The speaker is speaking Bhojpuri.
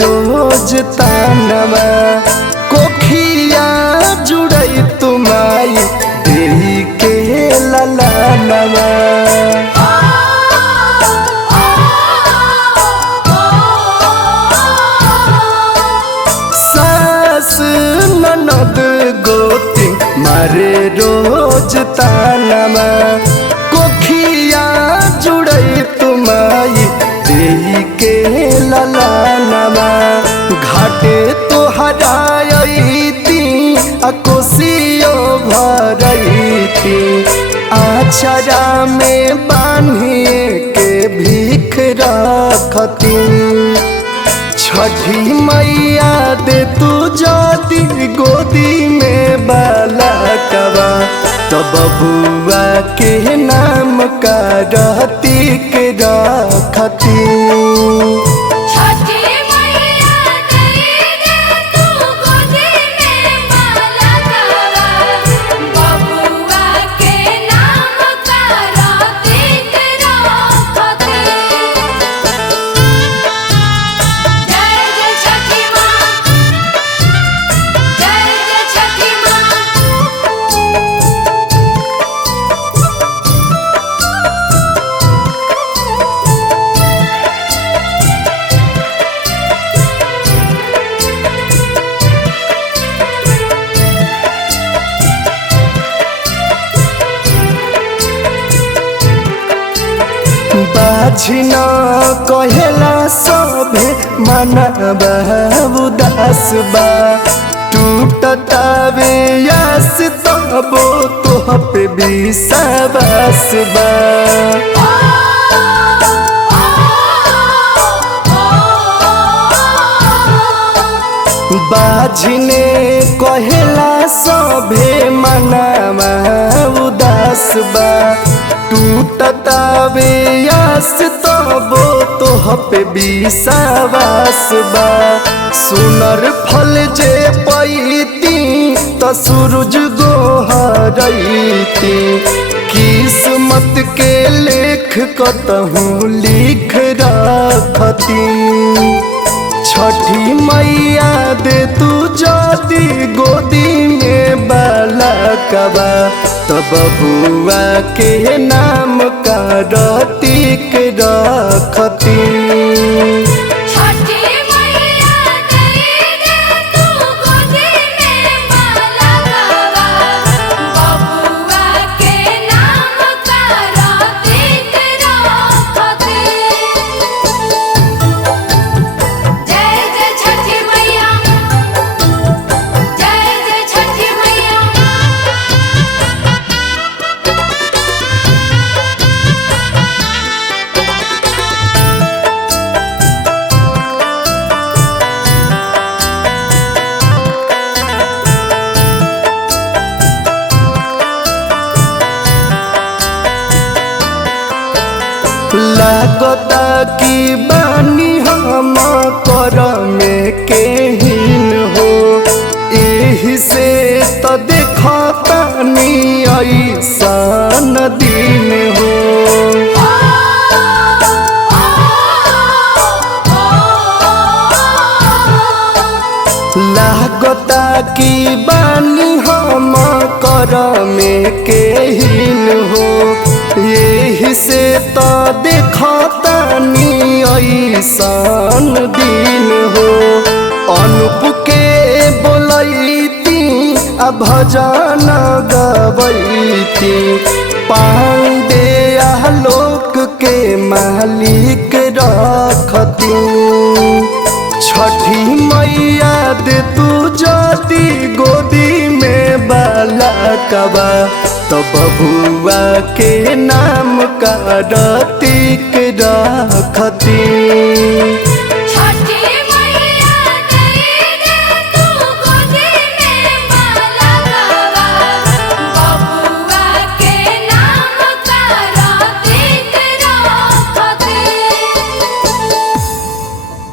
रोज तानवा कोखिया जुड़ई तुमाई देही के ललानवा। सास ननद गोती मारे रोज तानवा कोखिया जुड़ई तुमाई देही के ललानवा। घाटे तो हरायती कोसियो भरती आचरा में बांधिए के भीख रखती। छठी मैया दे तू जाती गोदी में बालकवा तो बबुआ के नाम का रहती के रखती। बाझिना कहेला सभे मनबा उदास बा टूटतावे यास तबो तोह पे विश्वास बा। बाझिने कहेला सभे मनबा उदास बा टूटतावे यास तबो तोह पे विश्वास बा। सुनर फल जे पैती त सूरज गोहरती किस्मत के लेख कतहूँ लिख रखती। छठी मैया दे तू जाती गोदी में बालकवा तो बबुआ के नाम का रतीक रखती। लागता कि बानी हम कर में केहीन हो एही से तो देखतानी ऐसन दिन हो। लागता कि बानी हम कर में केहीन हो यही से तो देखतानी ऐसन दिन हो। अनुप के बोलैती आ भजन गवैती पांडे लोक के मालिक रखती। छठी मैया दे तू जाती गोदी में बालकवा तो बबुआ के नाम का रतीक रखती।